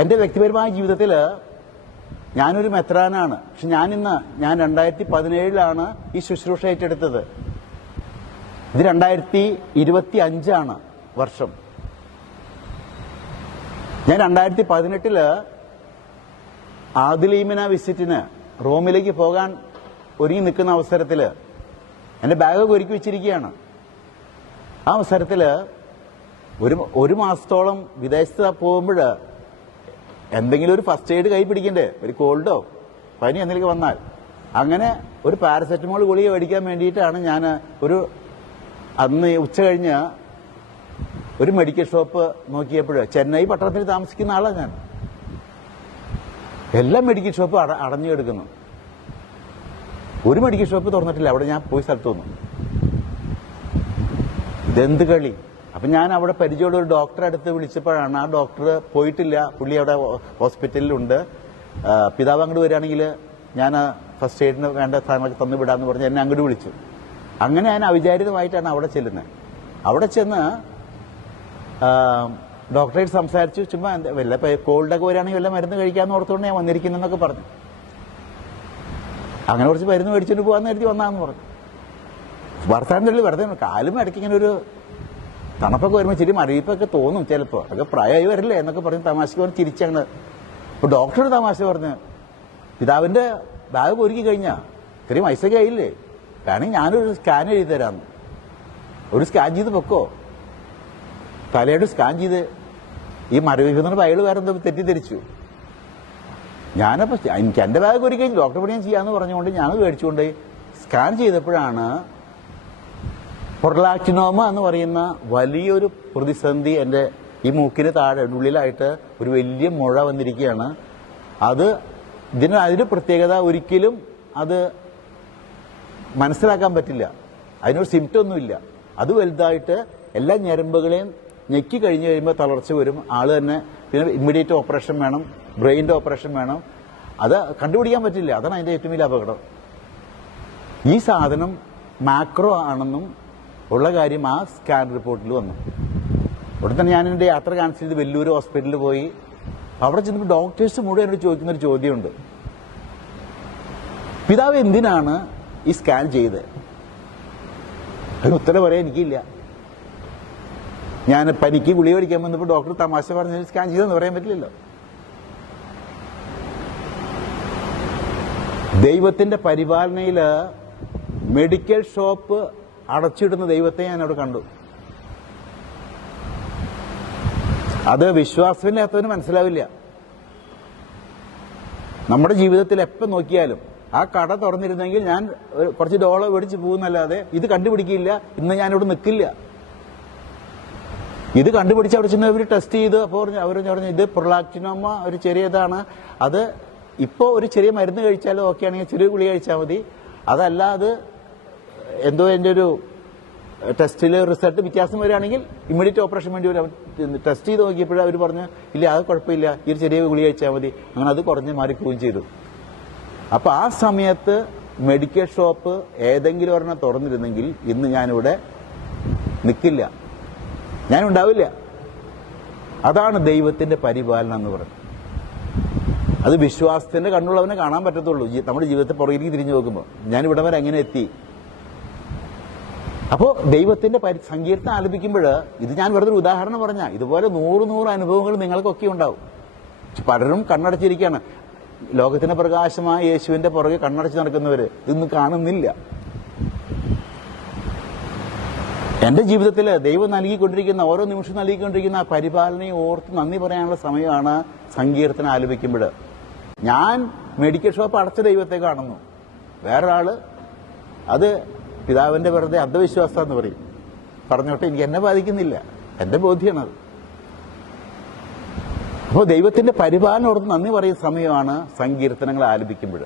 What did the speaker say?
എൻ്റെ വ്യക്തിപരമായ ജീവിതത്തിൽ ഞാനൊരു മെത്രാനാണ്. പക്ഷെ ഞാൻ 2017 ഈ ശുശ്രൂഷ ഏറ്റെടുത്തത്. ഇത് 2025 വർഷം. ഞാൻ 2018 ആദിലീമിന വിസിറ്റിന് റോമിലേക്ക് പോകാൻ ഒരുങ്ങി നിൽക്കുന്ന അവസരത്തിൽ എൻ്റെ ബാഗൊക്കെ ഒരുക്കി വെച്ചിരിക്കുകയാണ്. ആ അവസരത്തിൽ ഒരു മാസത്തോളം വിദേശത്ത് പോകുമ്പോൾ എന്തെങ്കിലും ഒരു ഫസ്റ്റ് എയ്ഡ് കൈ പിടിക്കണ്ടേ? ഒരു കോൾഡോ പനി എന്തെങ്കിലും വന്നാൽ. അങ്ങനെ ഒരു പാരസെറ്റമോൾ ഗുളിക മേടിക്കാൻ വേണ്ടിയിട്ടാണ് ഞാൻ അന്ന് ഉച്ച കഴിഞ്ഞ് ഒരു മെഡിക്കൽ ഷോപ്പ് നോക്കിയപ്പോൾ, ചെന്നൈ പട്ടണത്തിൽ താമസിക്കുന്ന ആളാണ് ഞാൻ. എല്ലാ മെഡിക്കൽ ഷോപ്പും അടഞ്ഞു കിടക്കുന്നു. ഒരു മെഡിക്കൽ ഷോപ്പ് തുറന്നിട്ടില്ല. അവിടെ ഞാൻ പോയി സ്ഥലത്ത് വന്നു. ഇതെന്ത് കളി? അപ്പം ഞാൻ അവിടെ പരിചയമുള്ള ഒരു ഡോക്ടറെ അടുത്ത് വിളിച്ചപ്പോഴാണ്, ആ ഡോക്ടർ പോയിട്ടില്ല, പുള്ളി അവിടെ ഹോസ്പിറ്റലിലുണ്ട്, പിതാവ് അങ്ങോട്ട് വരികയാണെങ്കിൽ ഞാൻ ഫസ്റ്റ് എയ്ഡിന് വേണ്ട സാധനങ്ങളൊക്കെ തന്നു വിടാമെന്ന് പറഞ്ഞ് എന്നെ അങ്ങോട്ട് വിളിച്ചു. അങ്ങനെ ഞാൻ അവിചാരിതമായിട്ടാണ് അവിടെ ചെല്ലുന്നത്. അവിടെ ചെന്ന് ഡോക്ടറായിട്ട് സംസാരിച്ചു. ചുമ്മാ വല്ല കോൾഡൊക്കെ വരികയാണെങ്കിൽ വല്ല മരുന്ന് കഴിക്കാമെന്ന് ഓർത്തുകൊണ്ട് ഞാൻ വന്നിരിക്കുന്നതെന്നൊക്കെ പറഞ്ഞു. അങ്ങനെ കുറച്ച് മരുന്ന് മേടിച്ചിട്ട് പോകാമെന്ന് കരുതി വന്നാന്ന് പറഞ്ഞു. വർത്താനത്തിൽ വെറുതെ കാലും ഇടയ്ക്ക് ഇങ്ങനെ ഒരു തണുപ്പൊക്കെ വരുമ്പോൾ ഇച്ചിരി മരവിപ്പൊക്കെ തോന്നും ചിലപ്പോൾ. അതൊക്കെ പ്രായമായി വരില്ലേ എന്നൊക്കെ പറഞ്ഞ് തമാശക്ക് പറഞ്ഞ് തിരിച്ചങ്ങ്. ഇപ്പോൾ ഡോക്ടറോട് തമാശ പറഞ്ഞ്, പിതാവിൻ്റെ ബാഗ് ഒരുക്കി കഴിഞ്ഞാൽ ഇത്രയും വയസ്സൊക്കെ ആയില്ലേ, കാരണം ഞാനൊരു സ്കാൻ എഴുതി തരാമെന്ന്. ഒരു സ്കാൻ ചെയ്ത് പൊക്കോ, തലയോട് സ്കാൻ ചെയ്ത് ഈ മരവിക്കുന്ന അയാൾ വേറെ എന്തോ തെറ്റിദ്ധരിച്ചു. ഞാനപ്പോൾ എനിക്ക് എൻ്റെ ബാഗ് ഒരുക്കി കഴിഞ്ഞ് ഡോക്ടർ പണി ഞാൻ ചെയ്യാമെന്ന് പറഞ്ഞുകൊണ്ട് ഞാൻ മേടിച്ചുകൊണ്ട് സ്കാൻ ചെയ്തപ്പോഴാണ് പൊർലാക്റ്റിനോമ എന്ന് പറയുന്ന വലിയൊരു പ്രതിസന്ധി എൻ്റെ ഈ മൂക്കിന് താഴെ ഉള്ളിലായിട്ട് ഒരു വലിയ മുഴ വന്നിരിക്കുകയാണ്. അതിന് പ്രത്യേകത ഒരിക്കലും അത് മനസ്സിലാക്കാൻ പറ്റില്ല. അതിനൊരു സിംറ്റം ഒന്നുമില്ല. അത് വലുതായിട്ട് എല്ലാ ഞരമ്പുകളെയും ഞെക്കി കഴിഞ്ഞ് കഴിയുമ്പോൾ തളർച്ച വരും. ആള് തന്നെ പിന്നെ ഇമ്മീഡിയറ്റ് ഓപ്പറേഷൻ വേണം, ബ്രെയിൻ്റെ ഓപ്പറേഷൻ വേണം. അത് കണ്ടുപിടിക്കാൻ പറ്റില്ല. അതാണ് അതിൻ്റെ ഏറ്റവും വലിയ അപകടം. ഈ സാധനം മാക്രോ ആണെന്നും ഉള്ള കാര്യം ആ സ്കാൻ റിപ്പോർട്ടിൽ വന്നു. ഉടനെ തന്നെ ഞാൻ എൻ്റെ യാത്ര ക്യാൻസൽ ചെയ്ത് വെല്ലൂർ ഹോസ്പിറ്റലിൽ പോയി. അവിടെ ചെന്നപ്പോൾ ഡോക്ടേഴ്സ് മുഴുവൻ എന്നോട് ചോദിക്കുന്നൊരു ചോദ്യമുണ്ട്, പിതാവ് എന്തിനാണ് ഈ സ്കാൻ ചെയ്ത്? അതിന് ഉത്തരം പറയാൻ എനിക്കില്ല. ഞാൻ പനിക്ക് ഗുളിക മേടിക്കാൻ വന്നപ്പോൾ ഡോക്ടർ തമാശ പറഞ്ഞ് സ്കാൻ ചെയ്തെന്ന് പറയാൻ പറ്റില്ലല്ലോ. ദൈവത്തിന്റെ പരിപാലനയിൽ മെഡിക്കൽ ഷോപ്പ് അടച്ചിടുന്ന ദൈവത്തെ ഞാൻ അവിടെ കണ്ടു. അത് വിശ്വാസമില്ലാത്തവന് മനസ്സിലാവില്ല. നമ്മുടെ ജീവിതത്തിൽ എപ്പം നോക്കിയാലും ആ കട തുറന്നിരുന്നെങ്കിൽ ഞാൻ കുറച്ച് ഡോളർ മേടിച്ച് പോകുന്നല്ലാതെ ഇത് കണ്ടുപിടിക്കില്ല, ഇന്ന് ഞാനിവിടെ നിൽക്കില്ല. ഇത് കണ്ടുപിടിച്ച് അവിടെ ചെന്ന് അവർ ടെസ്റ്റ് ചെയ്ത് അപ്പോൾ അവർ പറഞ്ഞു ഇത് പ്രൊലാക്റ്റിനോമ ഒരു ചെറിയതാണ്, അത് ഇപ്പോൾ ഒരു ചെറിയ മരുന്ന് കഴിച്ചാലും ഓക്കെ ആണെങ്കിൽ ചെറിയ ഗുളിക കഴിച്ചാൽ മതി. അതല്ല അത് എന്തോ എൻ്റെ ഒരു ടെസ്റ്റിൽ റിസൾട്ട് വ്യത്യാസം വരികയാണെങ്കിൽ ഇമ്മീഡിയറ്റ് ഓപ്പറേഷൻ വേണ്ടി വരും. ടെസ്റ്റ് ചെയ്ത് നോക്കിയപ്പോഴും അവർ പറഞ്ഞു ഇല്ല അത് കുഴപ്പമില്ല, ഈ ഒരു ചെറിയ ഗുളിക കഴിച്ചാൽ മതി. അങ്ങനെ അത് കുറഞ്ഞ് മാറിപ്പോവുകയും ചെയ്തു. അപ്പോൾ ആ സമയത്ത് മെഡിക്കൽ ഷോപ്പ് ഏതെങ്കിലും ഒരെണ്ണം തുറന്നിരുന്നെങ്കിൽ ഇന്ന് ഞാനിവിടെ നിൽക്കില്ല, ഞാനുണ്ടാവില്ല. അതാണ് ദൈവത്തിന്റെ പരിപാലനം എന്ന് പറയുന്നത്. അത് വിശ്വാസത്തിന്റെ കണ്ണുള്ളവനെ കാണാൻ പറ്റത്തുള്ളൂ. നമ്മുടെ ജീവിതത്തെ പുറകിലേക്ക് തിരിഞ്ഞു നോക്കുമ്പോൾ ഞാനിവിടെ വരെ എങ്ങനെ എത്തി. അപ്പോൾ ദൈവത്തിന്റെ സങ്കീർത്തനം ആലപിക്കുമ്പോൾ ഇത് ഞാൻ വെറുതെ ഒരു ഉദാഹരണം പറഞ്ഞാൽ ഇതുപോലെ 100 അനുഭവങ്ങൾ നിങ്ങൾക്കൊക്കെ ഉണ്ടാവും. പലരും കണ്ണടച്ചിരിക്കുകയാണ്. ലോകത്തിന്റെ പ്രകാശമായ യേശുവിന്റെ പുറകെ കണ്ണടച്ച് നടക്കുന്നവര് ഇതൊന്നും കാണുന്നില്ല. എന്റെ ജീവിതത്തിൽ ദൈവം നൽകിക്കൊണ്ടിരിക്കുന്ന ഓരോ നിമിഷം നൽകിക്കൊണ്ടിരിക്കുന്ന ആ പരിപാലനയെ ഓർത്ത് നന്ദി പറയാനുള്ള സമയമാണ് സങ്കീർത്തനം ആലപിക്കുമ്പോൾ. ഞാൻ മെഡിക്കൽ ഷോപ്പ് അടച്ച ദൈവത്തെ കാണുന്നു, വേറൊരാള് അത് പിതാവിന്റെ വെറുതെ അന്ധവിശ്വാസം എന്ന് പറയും. പറഞ്ഞോട്ടെ, എനിക്ക് എന്നെ ബാധിക്കുന്നില്ല, എന്റെ ബോധ്യമാണത്. അപ്പോൾ ദൈവത്തിന്റെ പരിപാലനം ഓർത്ത് നന്ദി പറയുന്ന സമയമാണ് സങ്കീർത്തനങ്ങൾ ആലപിക്കുമ്പോൾ.